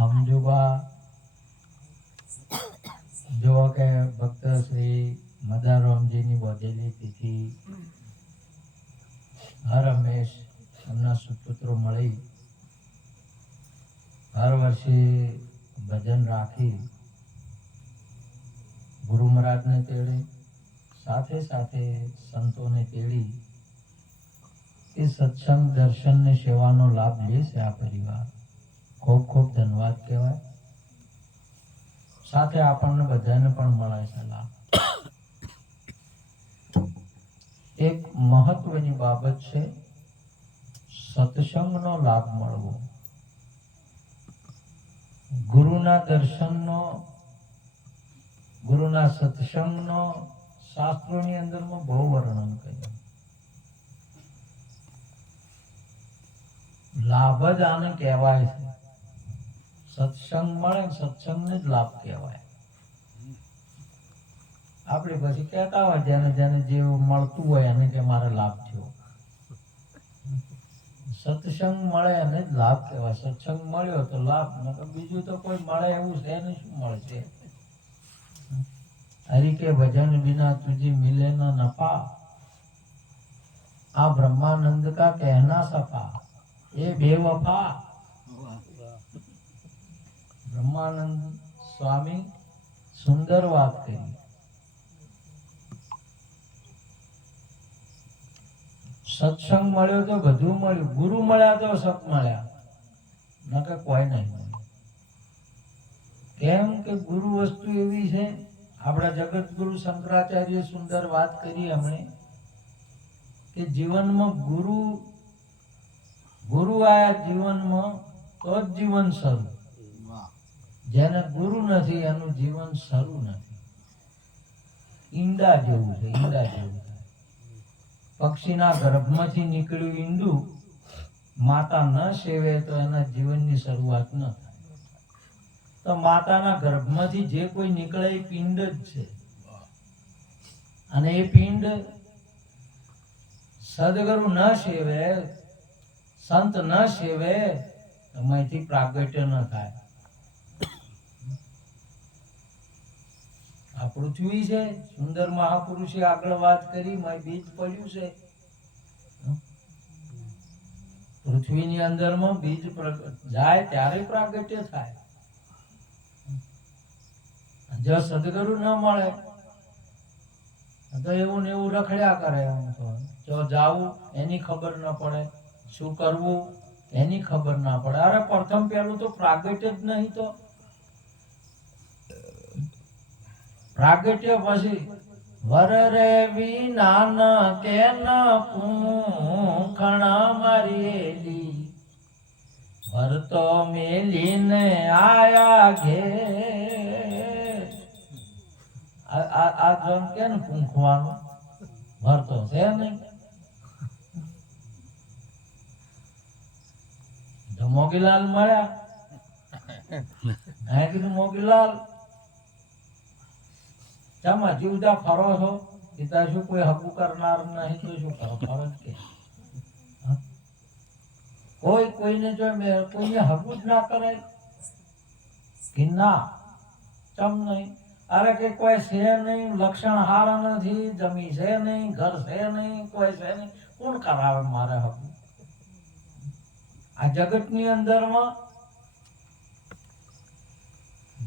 સમજુબા જો કે ભક્ત શ્રી મદારામજીની વધેલી તિથિ હરમેશ એમના સુપુત્રો મળી હર વર્ષે ભજન રાખી ગુરુ મહારાજને તેડે સાથે સાથે સંતોને તેડી એ સત્સંગ દર્શન ને સેવાનો લાભ લે છે આ પરિવાર. ખૂબ ખૂબ ધન્યવાદ કહેવાય. સાથે આપણને બધાને પણ મળે છે લાભ. એક મહત્વની બાબત છે સત્સંગનો લાભ મળવો. ગુરુના દર્શનનો, ગુરુના સત્સંગનો શાસ્ત્રોની અંદરમાં બહુ વર્ણન કર્યું. લાભ જ આને કહેવાય છે. સત્સંગ મળે, સત્સંગને જ લાભ કહેવાય. આપણે પછી કહેતા હોય જેને જેને જેવું મળતું હોય એને કે મારે લાભ થયો. સત્સંગ મળે એને જ લાભ કહેવાય. સત્સંગ મળ્યો તો લાભ, નકર બીજું તો કોઈ મળે એવું છે ને શું મળશે? હરિ કે ભજન बिना तुझे मिले न नफा, આ બ્રહ્માનંદ કા કહેના સફા, એ બેવફા. બ્રહ્માનંદ સ્વામી સુંદર વાત કરી. સત્સંગ મળ્યો તો બધું મળ્યું, ગુરુ મળ્યા તો સત મળ્યા, નકર કોઈ નહીં મળ્યું. કેમ કે ગુરુ વસ્તુ એવી છે, આપણા જગત ગુરુ શંકરાચાર્ય સુંદર વાત કરી હમણે કે જીવનમાં ગુરુ આયા જીવનમાં તો જ જીવન શરૂ. જેને ગુરુ નથી એનું જીવન શરૂ નથી. ઈંડા જેવું છે, ઈંડા જેવું છે. પક્ષીના ગર્ભમાંથી નીકળ્યું ઈંડું માતા ન સેવે તો એના જીવનની શરૂઆત ન થાય. તો માતાના ગર્ભમાંથી જે કોઈ નીકળે એ પિંડ જ છે. અને એ પિંડ સદગુરુ ન સેવે, સંત ન સેવે, એમાંથી પ્રાગટ્ય ન થાય. આ પૃથ્વી છે, સુંદર મહાપુરુષે આગળ વાત કરી, બીજ પડ્યું છે. પૃથ્વીની અંદરમાં બીજ જાય ત્યારે પ્રાગટ્ય થાય. જો સદગુરુ ન મળે તો એવું ને એવું રખડ્યા કરે. જો જાવું એની ખબર ન પડે, શું કરવું એની ખબર ના પડે. અરે પ્રથમ પહેલું તો પ્રાગટ્ય જ નહીં. તો પ્રાગટ્ય પછી વર રે વિનાન કેન પૂંખણ મરેલી, વર તો મેલીને આયા ઘેર. આ જન કે ને પૂંખવાનું, વર તો છે નહીં. મોગીલાલ મળ્યા, મેં કીધું મોગીલાલ ચામાં જીવતા ફરો છો? પિતા શું કોઈ હકુ કરનાર નહીં તો શું કરો? ફરો જ કે કોઈ કોઈને જો કોઈને હકુ જ ના કરે કે ના, ચમ નહીં. અરે કે કોઈ છે નહીં, લક્ષણ હારા નથી, જમી છે નહીં, ઘર છે નહીં, કોઈ છે નહીં, કોણ કરાવે મારે હકુ? આ જગતની અંદરમાં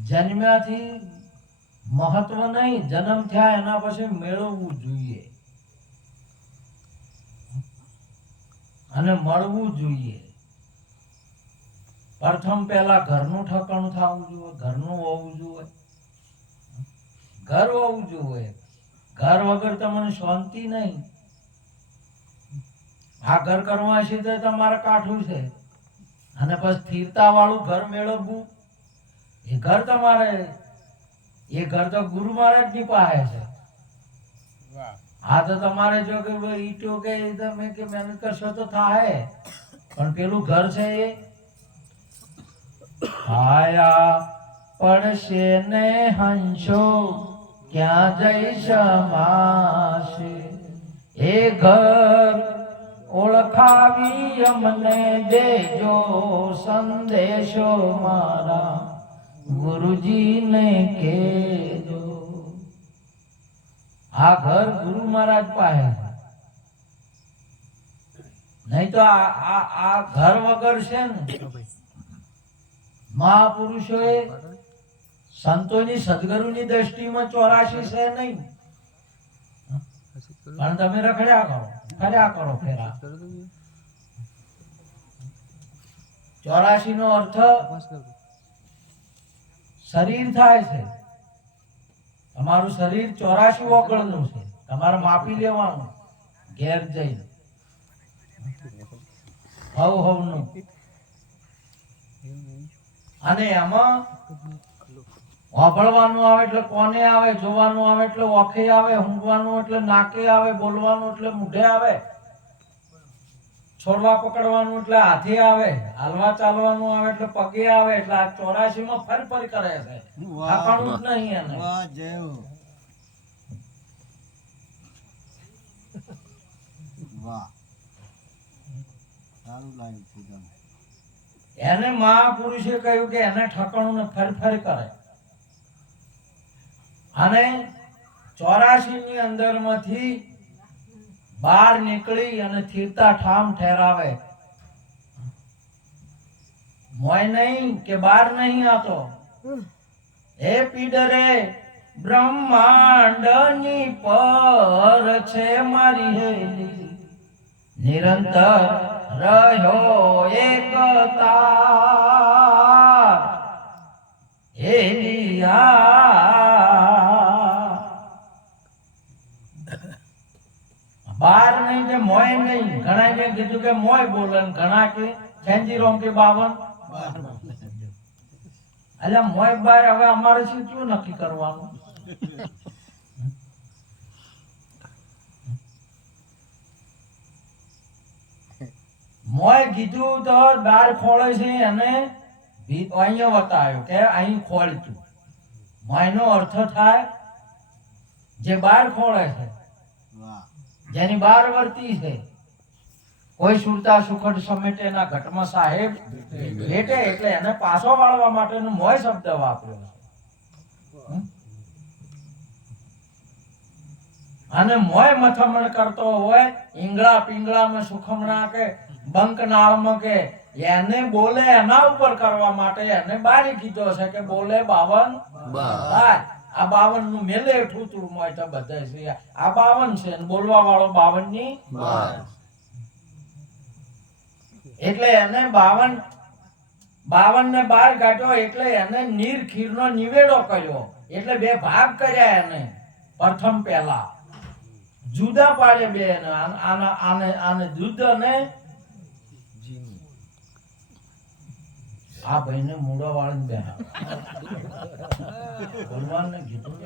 જન્મ્યાથી મહત્વ નહીં, જન્મ થયા એના પછી મેળવવું જોઈએ અને મળવું જોઈએ. પ્રથમ પહેલા ઘરનું ઠકાણું થવું જોઈએ, ઘરનું હોવું જોઈએ, ઘર હોવું જોઈએ. ઘર વગર તમને શાંતિ નહીં. આ ઘર કરવા છે તો તમારે કાઠું છે, અને પછી સ્થિરતા વાળું ઘર મેળવવું એ ઘર તમારે, એ ઘર તો ગુરુ મહારાજ ની પાસે છે. આ તો તમારે જો કે ઈટો કે તમે કે મહેનત કરશો તો થાય, પણ પેલું ઘર છે એ આયા પડશે ને હંસો ક્યાં જઈ સમાશે. એ ઘર ઓળખાવી અમને દેજો સંદેશો મારા ગુરુજીને કહેજો. આ ઘર ગુરુ મહારાજ પાસે, નહીં તો આ ઘર વગર છે ને. મહાપુરુષોએ સંતોની સદગુરુની દ્રષ્ટિમાં 84 છે નહીં, પણ તમે રખડ્યા કરો, ફર્યા કરો ફેરા. 84 નો અર્થ શરીર થાય છે. તમારું શરીર 84 ઓગળનું છે, તમારે માપી લેવાનું ઘેર જઈને હવનું. અને એમાં વાપરવાનું આવે એટલે કોને આવે, જોવાનું આવે એટલે ઓખે આવે, ઊંઘવાનું એટલે નાકે આવે, બોલવાનું એટલે મુઢે આવે, છોડવા પકડવાનું એટલે હાથે આવે, હાલવા ચાલવાનું આવે એટલે પગે આવે. એટલે આ 84 માં ફર કરે છે. થાકવાનું જ નહીં એને. એને મહાપુરુષે કહ્યું કે એને ઠકાણું ને ફર કરે. અને 84 ની અંદર માંથી બહાર નીકળી અને થીરતા ઠામ ઠેરાવે. મોય નહીં કે બહાર નહીં આતો. હે પીડરે બ્રહ્માંડ ની પર છે મારી હેલી, નિરંતર રહ્યો એક તાર હેલિયા. બાર નહીં કે મોય નહીં. ઘણા ને કીધું કે મોય બોલે, ઘણા કે છેંજીરોમ કે 52. એટલે મોય બાર હવે અમારે શું નક્કી કરવાનું? મોય કીધું તો બાર ખોળે છે અને અહીંયા બતાવ્યો કે અહીં ખોળતું. મોયનો અર્થ થાય જે બાર ખોળે છે, જેની બાર વર્તી છે. કોઈ સુરતા સુખડ સમેટે ના ઘટમાં સાહેબ લેટે, એટલે એને પાછો વાળવા માટેનો મોય શબ્દ વાપર્યો છે. અને મોય મથમણ કરતો હોય ઈંગળા પિંગળામાં સુખમણા કે બંક નાળમાં કે એને બોલે એના ઉપર કરવા માટે એને બારી કીધો છે કે બોલે 52. આ 52 નું મેલે ઠૂતું મોય તો બધે છે. આ 52 છે અને બોલવા વાળો 52 ની. એટલે એને 52 ને બહાર કાઢ્યો. એટલે એને નીર ખીર નો નિવેડો કર્યો. એટલે બે ભાગ કર્યા એને. પ્રથમ પહેલા જુદા પાડે બે. આને દૂધ અને આ ભાઈ ને મૂળો વાળીને બે ભગવાન ને કીધું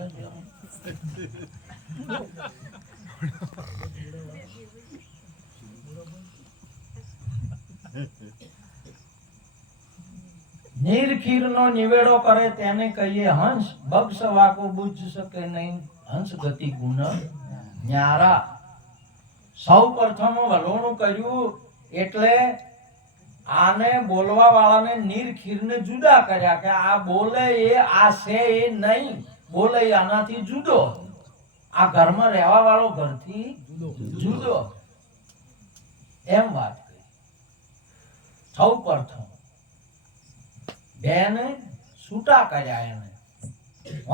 નીર ખીર નો નિવેડો કરે તેને કહીએ હંસ. બક્ષ વાકો બુજ શકે નહીં, હંસ ગતિ ગુણ ન્યારા. સૌ પ્રથમ વલોણું કર્યું. એટલે આને બોલવા વાળાને નીર ખીર ને જુદા કર્યા કે આ બોલે એ આ છે એ નહીં, બોલે આનાથી જુદો. આ ઘરમાં રહેવા વાળો ઘરથી જુદો. એમ વાત કરી. સૌ પ્રથમ બેને છૂટા કર્યા એને.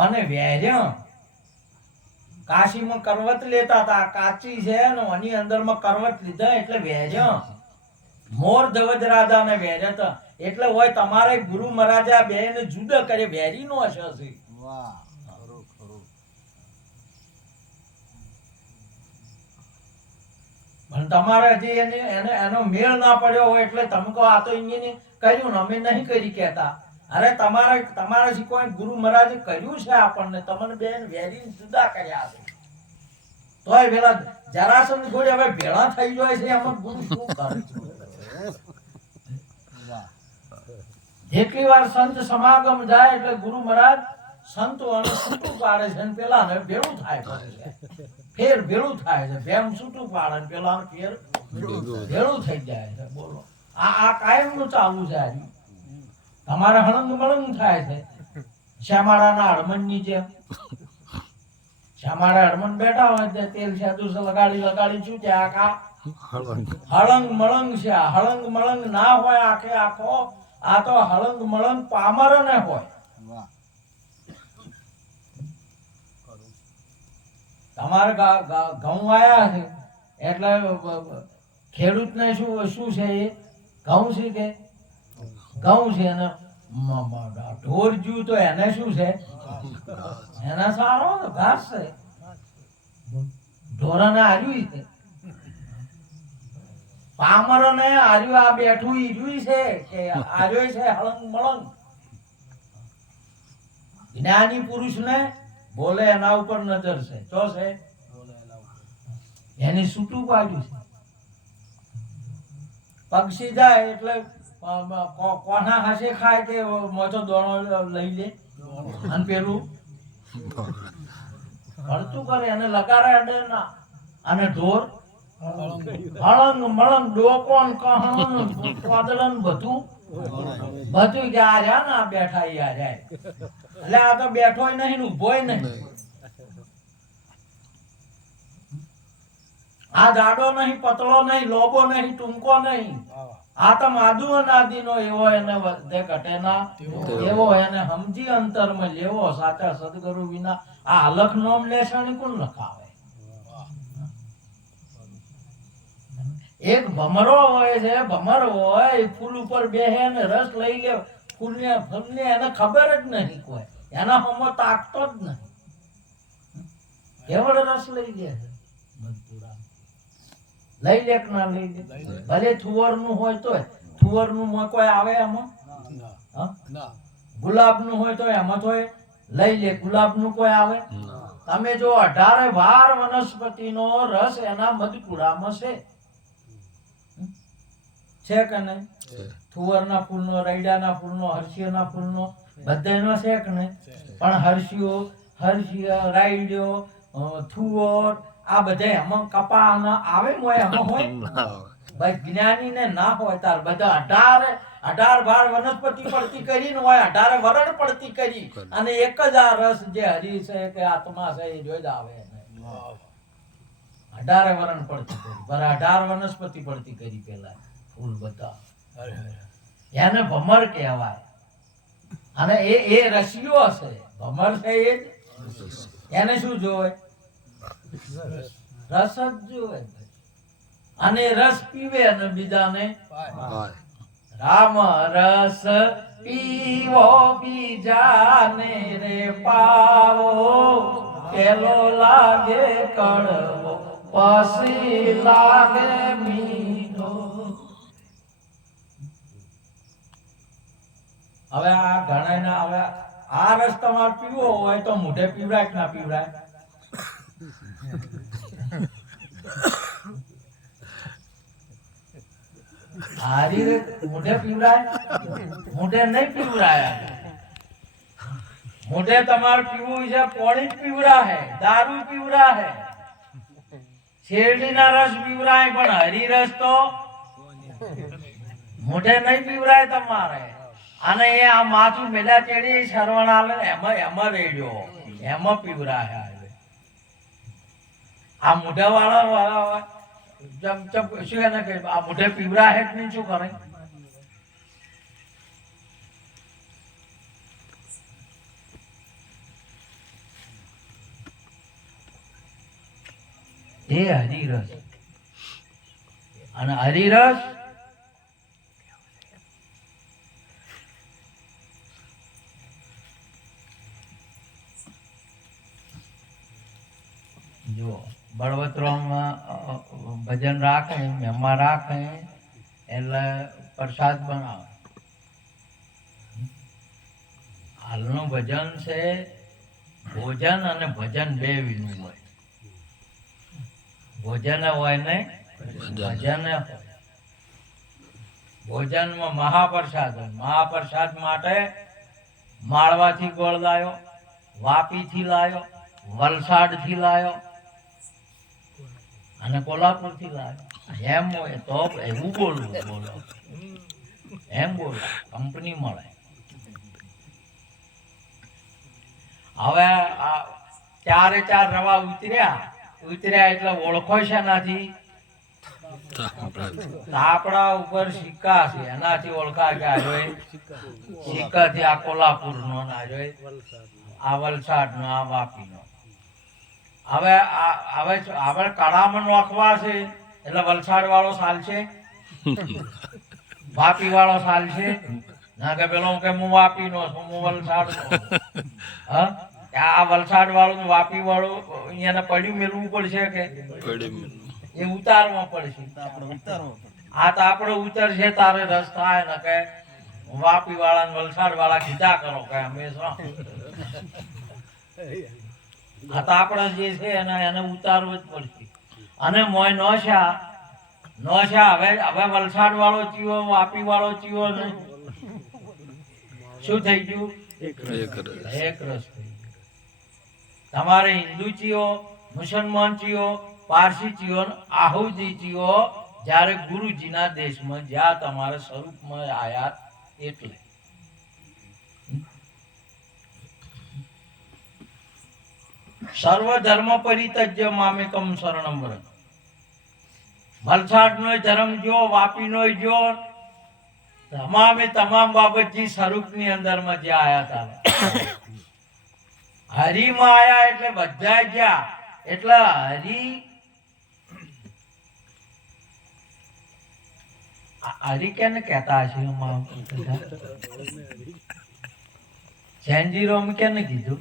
અને વેર્યા કાશીમાં કરવત લેતા હતા. કાચી છે ને એની અંદરમાં કરવત લીધા એટલે વેર્યા. મોર ધવજ રાજા ને વેર્યા. એટલે હોય તમારે ગુરુ મહારાજા બે ને જુદા કરે. વેરી નો હશે. પણ તમારે હજી એનો મેળ ના પડ્યો હોય એટલે તમે કહો આ તો અહીંયા કર્યું ને અમે નહીં કરી કહેતા. અરે તમારે કોઈ ગુરુ મહારાજે કર્યું છે આપણને. તમને બેન વેરી જુદા કર્યા છે. તોય પેલા જરાસંધ જોડે હવે ભેળા થઈ જાય છે. એમાં ગુરુ શું કરે? જેટલી વાર સંત સમાગમ જાય એટલે ગુરુ મહારાજ સંતો અને છૂટું પાડે છે. પેલા ને ભેળું થાય છે. ફેર ભેળું થાય છે. ભેમ છૂટું પાડે પેલા ફેર ભેળું થઈ જાય છે. બોલો આ કાયમનું ચાલુ છે. આજે તમારે હળંગ મળંગ થાય છે શ્યામાળાના હળમણની જેમ. શ્યામાળા હળમણ બેઠા હોય તે તેલ સાદું લગાડી શું છે આખા હળંગ મળંગ છે. હળંગ મળંગ ના હોય આખે આખો. આ તો હળંગ મળંગ પામર ને હોય. તમારે ઘઉં આયા છે એટલે ખેડૂતને શું છે એ ઘઉં છે કે ઘઉં છે અને ઢોર જ્યું તો એને શું છે એના સારો ઘાસ છે. ઢોરાને હાર્યું છે પામરોને હાર્યું. આ બેઠું ઈર્યું છે કે હાર્યો છે હળંગ મળંગ. જ્ઞાની પુરુષને બોલે એના ઉપર નજર છે. તો છે એની છૂટું પાડ્યું છે. પક્ષી જાય એટલે કોના હાશે ખાય કે મોટો દોણો લઈ લે અને પેલું ભરતું કરે એને લગાડે અડે ના. અને ઢોર હળંગ મળંગ ડોકોન કહણ કોદળન બધું કે આ રહ્યા ને આ બેઠા ઈ આ જાય. એટલે આ તો બેઠોય નહીં ને ઉભોય નહીં. આ જાડો નહીં, પતળો નહીં, લોબો નહીં, ટૂંકો નહીં. આ તો માધુ અનાદિનો એવો એને વધે ઘટે ના એવો એને સમજી અંતરમાં લેવો. સાચા સદગુરુ વિના આ અલખ નોમ લેસણી કોણ લખાવે. એક ભમરો હોય છે, ભમર હોય ફૂલ ઉપર બેહે ને રસ લઈ લે. ફૂલને એને ખબર જ નહીં કોઈ. એના હમો તાકતો જ નહીં. કેવળ રસ લઈ લે છે. લઈ લે કે ના લઈ લે. ભલે થુવર નું હોય તો થુવર નું કોઈ આવે એમાં. ગુલાબ નું હોય તો એમાં તો લઈ લે. ગુલાબ નું કોઈ આવે. તમે જો 18 વાર વનસ્પતિ નો રસ એના મધપુરામાં છે કે નહીં? થુવરના ફૂલનો, રૈડાના ફૂલનો, હરસિયાના ફૂલનો બધાનો છે કે નહીં? પણ હરસિયા, રાયડ્યો, થુવર આ બધા એમાં કપા આવે હોય એમાં હોય. ભાઈ જ્ઞાની ને ના હોય તાર બધા 18 વાર વનસ્પતિ પડતી કરીને હોય, 18 વરણ પડતી કરી અને એક જ આ રસ જે હરી છે કે આત્મા છે એ જોઈ જ આવે. 18 વરણ પડતી કરી, પર 18 વનસ્પતિ પડતી કરી પેલા ફૂલ બધા. એને ભમર કહેવાય. અને એ રસિયો હશે. ભમર છે એ એને શું જોવે? રસ જ જોવે. અને રસ પીવે અને બીજાને રામ રસ પીવો બીજાને રે પાવો. પેલો લાગે કડવો પછી લાગે મીઠો. હવે આ ઘણા હવે આ રસ તમારે પીવો હોય તો મોઢે પીવરાય કે ના પીવરાય? હારી રે મોઢે પીવરાય? મોઢે નહીં પીવરાય. મોઢે તમારે પીવું છે પાણી પીવરા હે, દારૂ પીવરા હે, શેરડીના રસ પીવરાય. પણ હરી રસ તો મોઢે નહીં પીવરાય તમારે. અને એ આ માથું મેલા ચેડી શરવણ આલે એમાં રેડ્યો એમાં પીવરાય. આ મોઢા વાળા શું એને કે આ મોઢે પીવરા હે નહીં શું કરે? એ હરિરસ. અને હરિરસ જો બળવતરામમાં ભજન રાખે, મહેમા રાખે એટલે પ્રસાદ બનાવે. હાલનું ભજન છે ભોજન અને ભજન બે વિનું હોય. ભોજન હોય ને ભજન હોય. ભોજનમાં મહાપ્રસાદ હોય. મહાપ્રસાદ માટે માળવાથી ગોળ લાયો, વાપીથી લાયો, વલસાડથી લાયો અને કોલ્હાપુરથી લાયો. એમ હોય તો એવું બોલવું, બોલો એમ બોલો, કંપની મળે. હવે આ ચારે ચાર રવા ઉતર્યા એટલે ઓળખો છે એનાથી આપણા ઉપર સિક્કા છે, એનાથી ઓળખાય કે આ જોઈ સિક્કા થી આ કોલ્હાપુર નો, ના જોઈ આ વલસાડ નો, આ વાપી નો. હવે હવે કળામાં નોખવા છે એટલે વલસાડ વાળો ચાલશે, વાપી વાળો ચાલશે ના? કે પેલો કે હું વાપી નો છું, હું વલસાડ નો. હા, આ વલસાડ વાળું વાપી વાળું અહીંયા પડ્યું મેળવું પડશે કે એ ઉતારવા પડશે? આ તો આપડે ઉતરશે તારે રસ થાય ને કે વાપી વાળા ને વલસાડ વાળા કીધા કરો કે અમે આ તો આપડે જે છે એને ઉતારવું જ પડશે. અને મોય નોશા હવે વલસાડ વાળો ચીવો, વાપી વાળો ચીવો ને શું થઈ ગયું? એક રસ થઈ ગયું. તમારે હિન્દુ ચીવો, મુસલમાન ચીવો, પારસી ચીવો, આહુજી ચીવો જ્યારે ગુરુજીના દેશમાં જ્યાં તમારે સ્વરૂપમાં આયા એટલે. સર્વ ધર્મ પરિત્યજ્ય મામેકમ શરણમ વ્રજ. વલસાડ નો ધર્મ જો, વાપી નો જો, તમામ બાબતજી સ્વરૂપની અંદરમાં જે આયા હતા. હરિમાં આયા એટલે બધા ગયા. એટલે હરિ કેને કહેતા હશે? સેનજીરોમ કેને કીધું?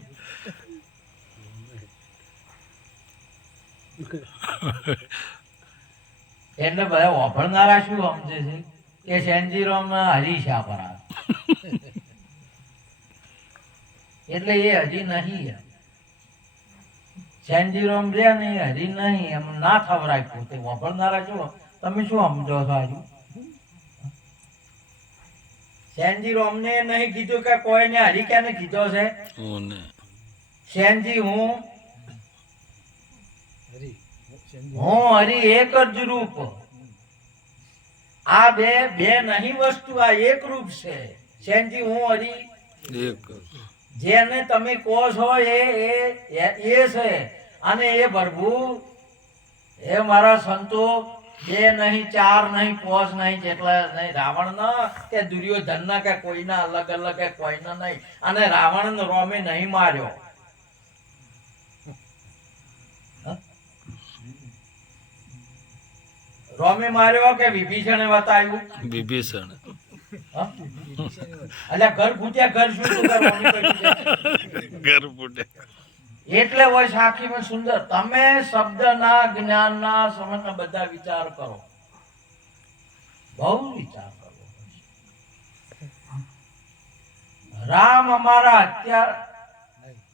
એટલે બધા વાપરનારા શું સમજે છે કે સેનજીરોમ હરીશા પર એટલે એ હજી નહીં. સેનજીરોમ રે ને હજી નહીં, એમ ના થવરાય પોતે. વાપરનારા શું તમે શું સમજો છો? હજુ સેનજીરોમ ને નહીં કીધું કે કોઈને હરી કેને કીધો છે? સેનજી હું હરી એક જ રૂપ. આ બે નહીં વસ્તુ, આ એક રૂપ છે. સેનજી હું હરી જેને તમે કહો છો એ છે. અને એ પ્રભુ એ મારા સંતો બે નહીં, ચાર નહીં, પોસ નહીં, જેટલા નહીં. રાવણ ના કે દુર્યોધન ના કે કોઈના અલગ અલગ કે કોઈના નહીં. અને રાવણ રોમે નહીં માર્યો. રોમે માર્યો કે વિભીષણે બતાવ્યું? વિભીષણ. એટલે ઘર ફૂટ્યા, ઘર શું ઘર ફૂટ્યા. એટલે હોય સાખીમાં સુંદર. તમે શબ્દના, જ્ઞાનના, સમજના બધા વિચાર કરો, બહુ વિચાર કરો. રામ અમારા અત્યાર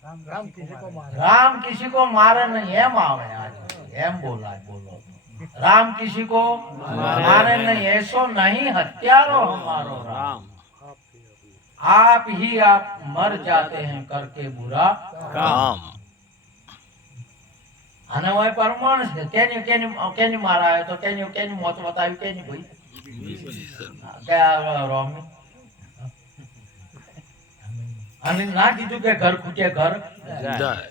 राम किसी को मारे नहीं, एम आवे एम बोला बोलो। राम किसी को मारे नहीं, ऐसो नहीं हत्यारो हमारो राम। आप ही आप मर जाते हैं करके बुरा काम। आने वाले परमाण से केनी केनी केनी मारा है तो केनी केनी मौत बताई केनी भाई क्या राम અને ના કીધું કે ઘર ખૂટે ઘર જાય।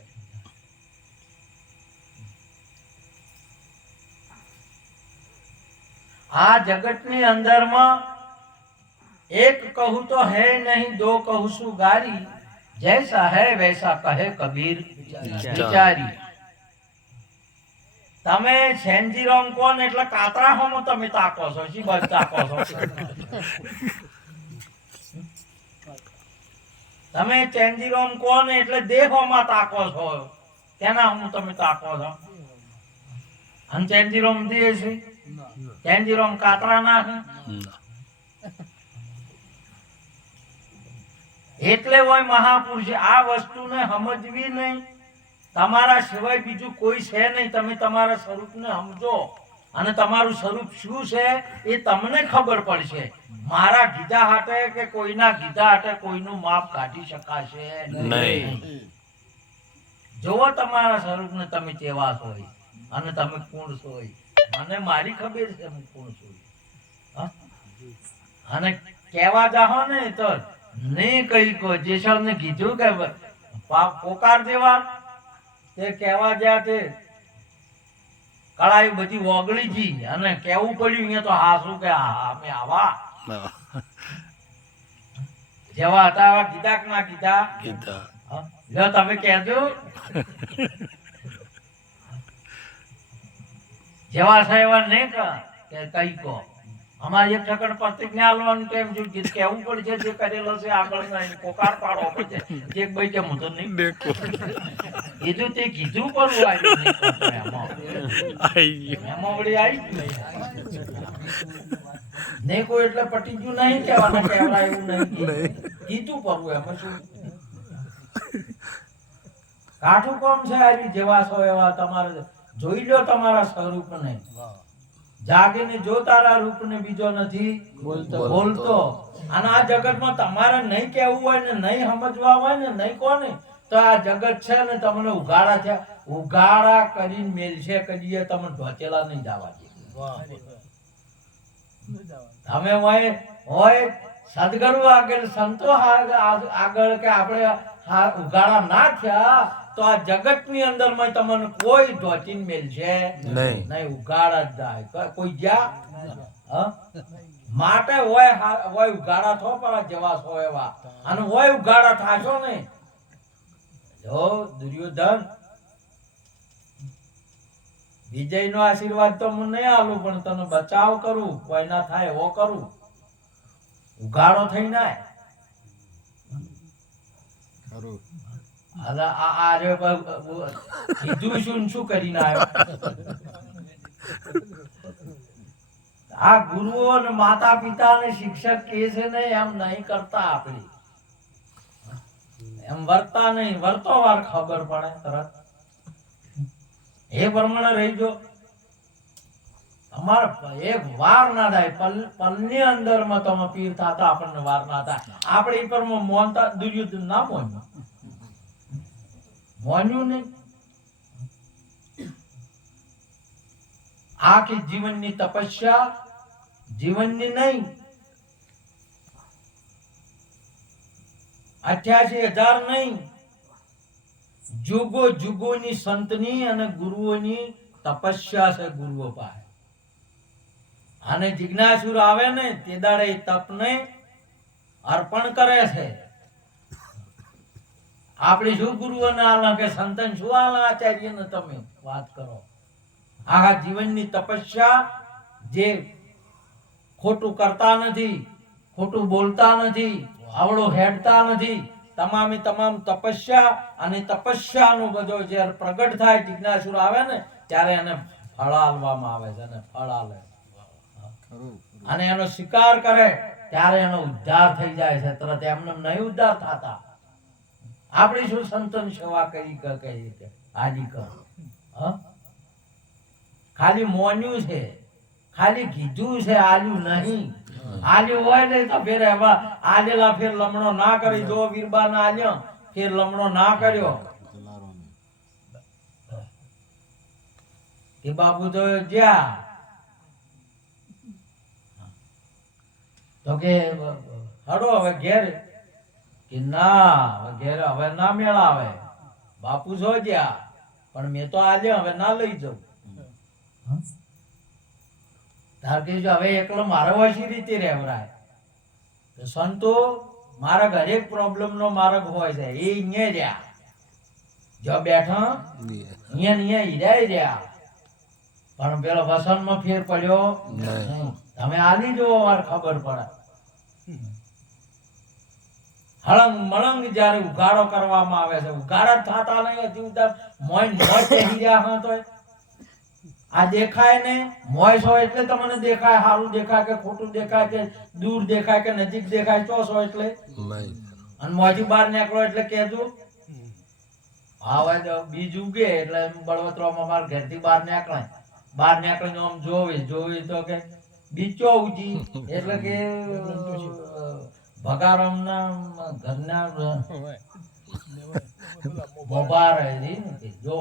આ જગતની અંદરમાં એક કહું તો હે નહીં, દો કહું છું ગારી, જૈસા હે વૈસા કહે કબીર વિચારી। તમે સેનજીરામ કોણ એટલે કાતરા હોમો તમે તાકો છો, શી બાજુ તાકો છો? તમે ચેન્જીરોમ કોણ એટલે દેહોમાં તાકો છો, તેના હું તમે તાકો છો? અને ચેન્જીરોમ દેહ છે, ચેન્જીરોમ કાતરા ના છે। એટલે હોય મહાપુરુષ આ વસ્તુને સમજવી નહીં, તમારા સિવાય બીજું કોઈ છે નહીં। તમે તમારા સ્વરૂપને સમજો અને તમારું સ્વરૂપ શું છે એ તમને ખબર પડશે। મારા ગીધા હાટે કે કોઈના ગીધા હાટે કોઈનું માપ કાઢી શકાશે નહીં। જોવો તમારા સ્વરૂપને તમે કેવા છો અને તમે કોણ છો મને મારી ખબર છે હું કોણ છું. હા? અને કહેવા જાહો ને તો નહીં કઈ કો જેસલ ને કીધું કે પોકાર દેવા તે કહેવા ગયા તે કળાઈ બધી ઓગળી ગઈ અને કેવું પડ્યું અહીંયા તો હાસું કે અમે આવા જેવા હતા એવા કીધા કે ના કીધા કીધા. હા? લ્યો તમે કહેજો જેવા છે એવા નહીં કે કઈ કહો અમારે એક ઠકડ પ્રતિજ્ઞા આલવાનું ટાઈમ જો કેવું પડશે જે કરેલો છે આગળ પોકાર પાડવો પડશે જે ભાઈ કે હું તો નહીં દેખો કીધું તે કીધું પડવું આવ્યું નહીં કરતો એમાં. આઈ ગયું. એમાં વળી આવી જ નહીં કોઈ એટલે પટી ગયું નહીં કહેવાના કહેવાય એવું નહીં કીધું પડવું એમાં શું કાઠું કોમ છે આવી જેવા છો એવા તમારે જોઈ લો તમારા સ્વરૂપને જાગીને જો તારા રૂપને બીજો નથી બોલતો. અને આ જગતમાં તમારે નહીં કહેવું હોય ને નહીં સમજવા હોય ને નહીં કોને તો આ જગત છે ને તમને ઉઘાડા છે ઉઘાડા કરીને મેલશે કદીએ તમે ઢોચેલા નહીં જવા દે. તમે હોય સદગુરુ આગળ સંતો આગળ કે આપણે ઉઘાડા ના થયા તો આ જગત ની અંદર માં તમને કોઈ ઢોચીને મેલશે નહીં ઉઘાડા જ જાય કોઈ જ્યાં માટે હોય ઉઘાડા થો પણ જેવા છો એવા અને હોય ઉઘાડા થાશો ને જો દુર્યોધન વિજય નો આશીર્વાદ તો હું નહીં આલું પણ તને બચાવ કરું કોઈ ના થાય એવો કરું ઉઘાડો થઈ ના કીધું શું કરીને આવ્યો આ ગુરુઓ અને માતા પિતા અને શિક્ષક કે છે ને એમ નહીં કરતા આપડી એમ વર્તા નહીં વર્તો વાર ખબર પડે તરત એ પ્રમાણે રહીજો. અમારે એક વાર ના થાય પલની અંદર માં તમે પીર થતા આપણને વાર ના થાય આપણે એ પર મોનતા દુર્યોધન ના મોન્યું નહીં. આખી જીવનની તપસ્યા જીવનની નહીં 88,000 નહીં જુગો જુગોની સંતની અને ગુરુઓની તપસ્યા છે ગુરુઓ પાસે. અને જિજ્ઞાસુર આવે ને તે દાડે તપને અર્પણ કરે છે. આપણે શું ગુરુઓને આલા કે સંતન શું આલા આચાર્યને તમે વાત કરો. આખા જીવનની તપસ્યા જે ખોટું કરતા નથી ખોટું બોલતા નથી આવડો હેડતા નથી તમામે તમામ તપસ્યા અને તપસ્યાનો બધો જ્યારે પ્રગટ થાય જિજ્ઞાસુર આવે ને ત્યારે એને ફળ આલવામાં આવે છે અને ફળ આલે અને એનો સ્વીકાર કરે ત્યારે એનો ઉદ્ધાર થઈ જાય છે તરત. એમને નહીં ઉદ્ધાર થતા. આપણી શું સંતન સેવા કરી કે હાજી કર ખાલી મોન્યું છે ખાલી કીધું છે આલ્યું નહીં. આલ્યું હોય ને તો ફેર આલેલા ફેર લમણો ના કરી જો વીરબા ના આલ્યો ફેર લમણો ના કર્યો કે બાપુ તો જ્યાં તો કે હડો હવે ઘેર કે ના ઘેર હવે ના મેળાવે બાપુ છો જ્યાં પણ મેં તો આલ્યો હવે ના લઈ જાઉં. હવે એકલો મારે વાસી રીતે રહેવરાય તો સંતો મારા ઘરે પ્રોબ્લેમ નો માર્ગ હોય છે એ અહીંયા રહ્યા જો બેઠા અહીંયા હીરાય રહ્યા પણ પેલો વસન માં ફેર પડ્યો તમે આની જો વાર ખબર પડે. હળંગ મળંગ જયારે ઉઘાડો કરવામાં આવે છે ઉઘાડા થતા નહીં હજી મોય પહેરી રહ્યા તો આ દેખાય ને મોય છો એટલે તમને દેખાય સારું દેખાય કે ખોટું દેખાય કે દૂર દેખાય કે નજીક દેખાય ચોસો એટલે અને મોયથી બહાર નીકળો એટલે કેજો હવે તો બીજ ઉગે એટલે બળવતરામાં મારા ઘરથી બહાર નીકળીને આમ જોવી તો કે બીચો ઉજી એટલે કે ભગારામના ઘરના મોભા રહે જો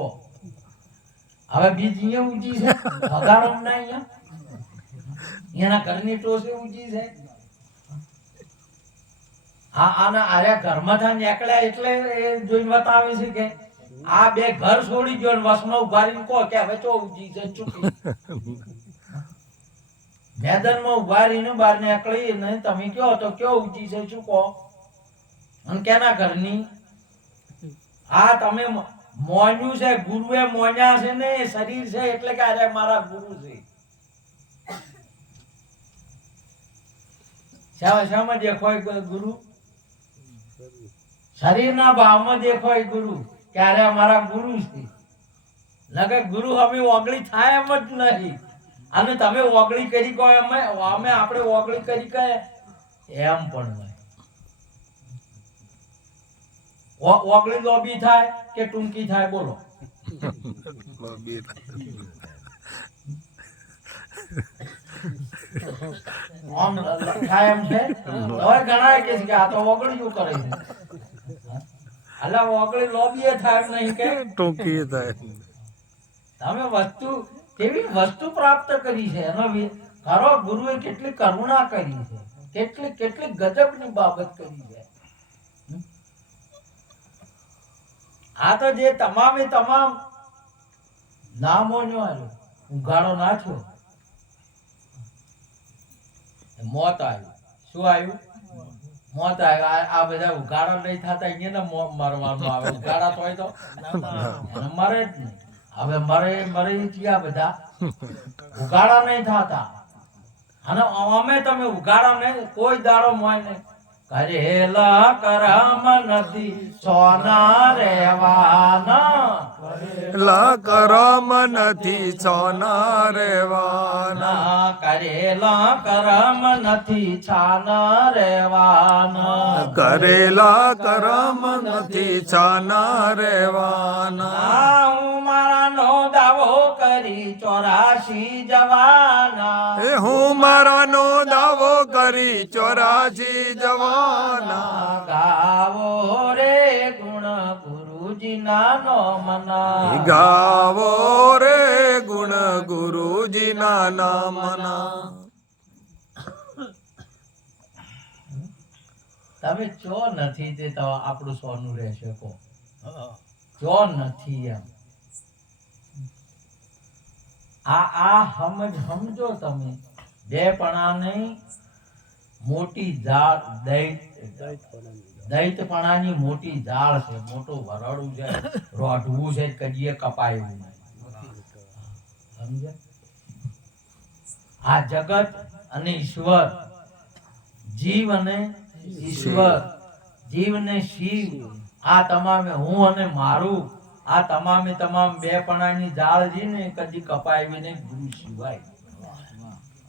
હવે બીજ અહીંયા ઊંચી છે, વગાડો ના અહીંયા એના ઘરની ટોસે ઊંચી છે. આના આર્યા ઘરમાં થા નીકળ્યા એટલે એ જોઈને બતાવે છે કે આ બે ઘર છોડી ગયો વસમાં ઉભા રહીને કહો કે હવે તો ઊંચી છે ચૂકી. મેદાનમાં ઉભા રહીને બહાર નીકળી ને તમે કયો તો કયો ઊંચી છે શું કહો? અને કેના ઘરની? આ તમે મોન્યું છે, ગુરુએ મોન્યા છે ને શરીર છે એટલે કે અરે મારા ગુરુ છે. શામાં દેખાય ગુરુ? શરીરના ભાવમાં દેખાય ગુરુ કે અરે અમારા ગુરુ છે. લગે ગુરુ હવે ઓગળી થાય એમ જ નહીં. અને તમે ઓગળી કરી કહો અમે આપણે ઓગળી કરી કહે એમ પણ નહીં. ઓગળી લોબી થાય કે ટૂંકી થાય બોલો? આમ થાય એમ છે. હવે ઘણા કે છે કે આ તો ઓગળીયું કરે છે. અલા ઓગળી લોબી થાય નહીં કે ટૂંકી થાય. તમે વસ્તુ કેવી વસ્તુ પ્રાપ્ત કરી છે એનો ખરો ગુરુએ કેટલી કરુણા કરી છે, કેટલી કેટલી ગજબની બાબત કરી છે. આ તો જે તમામે તમામ નામો નો આવ્યો ઉઘાડો નાખ્યો, મોત આવ્યું. શું આવ્યું? મોત આવ્યું. આ બધા ઉઘાડા નહીં થતા અહીંયા મરવાનું આવે. ઉઘાડા તો હોય તો મરે જ નહીં. હવે મરે ક્યાં બધા ઉઘાડા નહીં થતા. અને અમે તમે ઉઘાડા નહીં કોઈ દાડો મોય નહીં. કરેલા કરમ નથી સોના રેવાના, કરેલા કરમ નથી સોના રેવાના, કરેલા કરમ નથી છાના રેવાના, કરેલા કરમ નથી છાના રેવાના. હું મારાનો દાવો કરી 84 જવાના, હું મારાનો દાવો કરી 84 જવાના. ગાવો રે ગુણ ગુરુજીના નામના, ગાવો રે ગુણ ગુરુજીના નામના. તમે ચો નથી તે તો આપણું સોનું રહેશે કો ચો નથી એમ. આ સમજો તમે બેપણાને મોટી ઝાડ દૈતપણાની મોટી ઝાડ છે, મોટું વરડું છે, રોઢવું છે, કડીએ કપાયું નહીં. સમજે? આ જગત અને ઈશ્વર, જીવ અને ઈશ્વર, જીવ ને શિવ, આ તમામે હું અને મારું, આ તમામે તમામ બેપણાની ઝાડ છે ને કદી કપાવી નહીં ગુરુ સિવાય.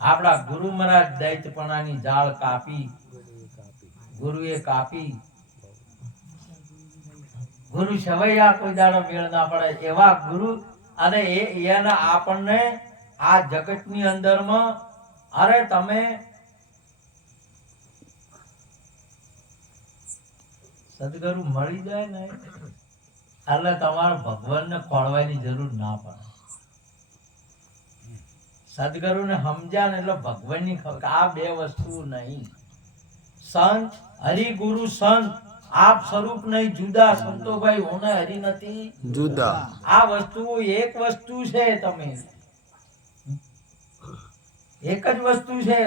આપણા ગુરુ મહારાજ દૈતપણાની ઝાડ કાપી, ગુરુએ કાપી. ગુરુ સવૈયા કોઈ દાડો મેળ ના પડે એવા ગુરુ. અને એના આપણને આ જગતની અંદરમાં અરે તમે સદગુરુ મળી જાય ને એટલે તમારે ભગવાનને ખોળવાની જરૂર ના પડે. સદગુરુને સમજ્યા ને એટલે ભગવાનની ખબર. આ બે વસ્તુ નહીં. સંત હરિગુરુ સંત આપ સ્વરૂપ નહીં જુદા. સંતોભાઈ હોને હરિ નથી જુદા. આ વસ્તુ એક વસ્તુ છે. તમે એક જ વસ્તુ છે.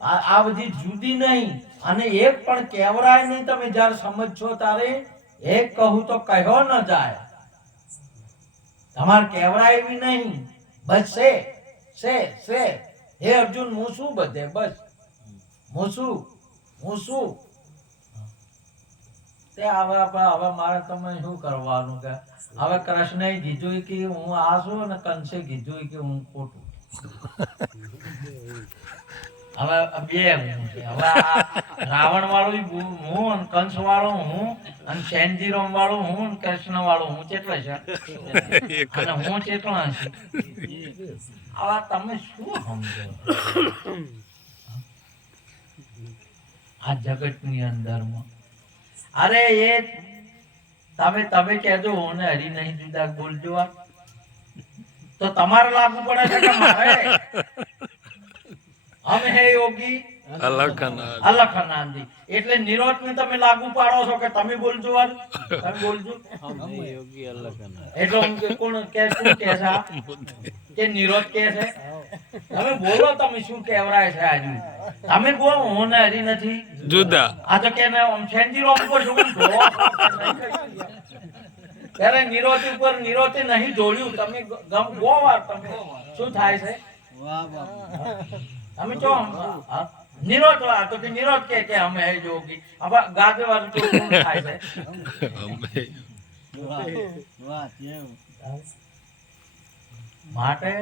આ બધી જુદી નહીં. અને એક પણ કેવરાય નહીં. તમે જયારે સમજશો ત્યારે એક કહું તો કહ્યો ન જાય. તમારે કેવરાય એવી નહીં. બસ છે હે અર્જુન હું શું બધે બસ હું શું તે હવે મારે તમે શું કરવાનું કે હવે કૃષ્ણએ કીધું કે હું આ છું અને કંસે કીધું કે હું ખોટું. હવે બે હવે રાવણ વાળું હું અને કંસ વાળો હું અને સેનજીરોમ વાળો હું અને કૃષ્ણ વાળો હું કેટલા છે અને હું કેટલા છે. હવે તમે શું સમજો આ જગતની અંદરમાં? અરે એ તમે કહેજો હું ને હરી નહીં જુદા બોલજો. તો તમારે લાગુ પડે છે કે મારે? हम है योगी અલખનંદી. એટલે નિરોધ ને તમે લાગુ પાડો છો કે તમે બોલજો આજ? તમે બોલજો એટલે હું કોણ કે શું કે છે આ? કે નિરોધ કે છે? તમે બોલો, તમે શું કહેવરાય છે આજુ? તમે બોલો, હું ને હરી નથી જુદા. આ તો કે સેન્જી રોમ ઉપર શું જોવો? ત્યારે નિરોધ ઉપર નિરોધે નહીં જોડ્યું. તમે ગમ ગો વાર તમે શું થાય છે? અમે તો નિરોધ વાર તો કે નિરોધ કે અમે હે જોગી. હવે ગાજે વાર તો શું થાય છે? માટે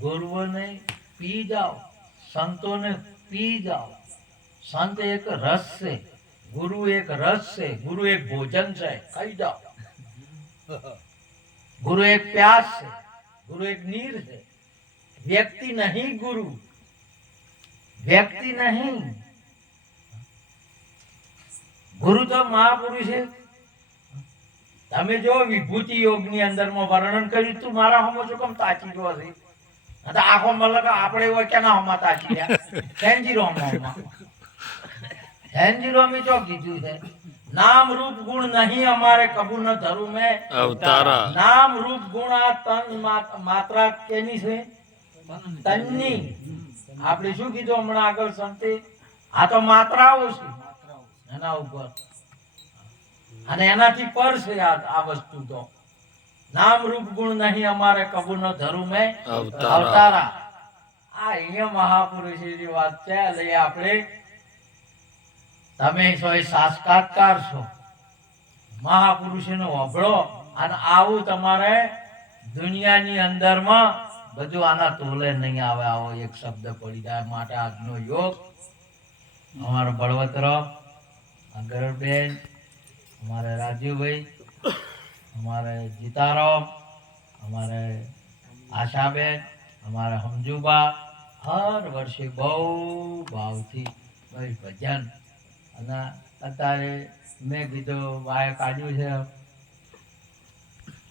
ગુરુઓને પી જાઓ, સંતોને પી જાઓ. સંત એક રસ છે, ગુરુ એક રસ છે, ગુરુ એક ભોજન છે, ખાઈ જાઓ. ગુરુ એક પ્યાસ છે, ગુરુ એક નીર છે. વ્યક્તિ નહીં ગુરુ, વ્યક્તિ નહીં. ગુરુ તો મહાપુરુષ છે. તમે જો વિભૂતિ યોગ ની અંદર માં વર્ણન કર્યું તું, મારા હમો જો કમ તાચી જો છે. આખો મતલબ આપણે એવો કેના હમા તાચી રહ્યા? સેન્જીરો હમા. સેન્જીરો મી ચો કીધું છે, નામ રૂપ ગુણ નહીં અમારે કબુ ન ધરું મેં અવતારા. નામ રૂપ ગુણ આ તન માત્રા કેની છે? તનની. આપણે શું કીધું હમણાં આગળ સંતે? આ તો માત્રાઓ છે એના ઉપર, અને એનાથી પર છે આ વસ્તુ. તો નામ રૂપ ગુણ નહીં અમારે કબુ ન ધરું મેં અવતારા. આ અહીંયા મહાપુરુષની વાત છે. એટલે આપણે તમે છો એ સાક્ષાત્કાર છો, મહાપુરુષનો હોભળો, અને આવું તમારે દુનિયાની અંદરમાં બધું આના તોલે નહીં આવે. આવો એક શબ્દ પડી જાય. માટે આજનો યોગ અમારો બળવતરાવ, ગરબેન, અમારે રાજુભાઈ, અમારે જીતારામ, અમારે આશાબેન, અમારે હમજુબા હર વર્ષે બહુ ભાવથી ભજન. અને અત્યારે મેં કીધું વાય કાઢ્યું છે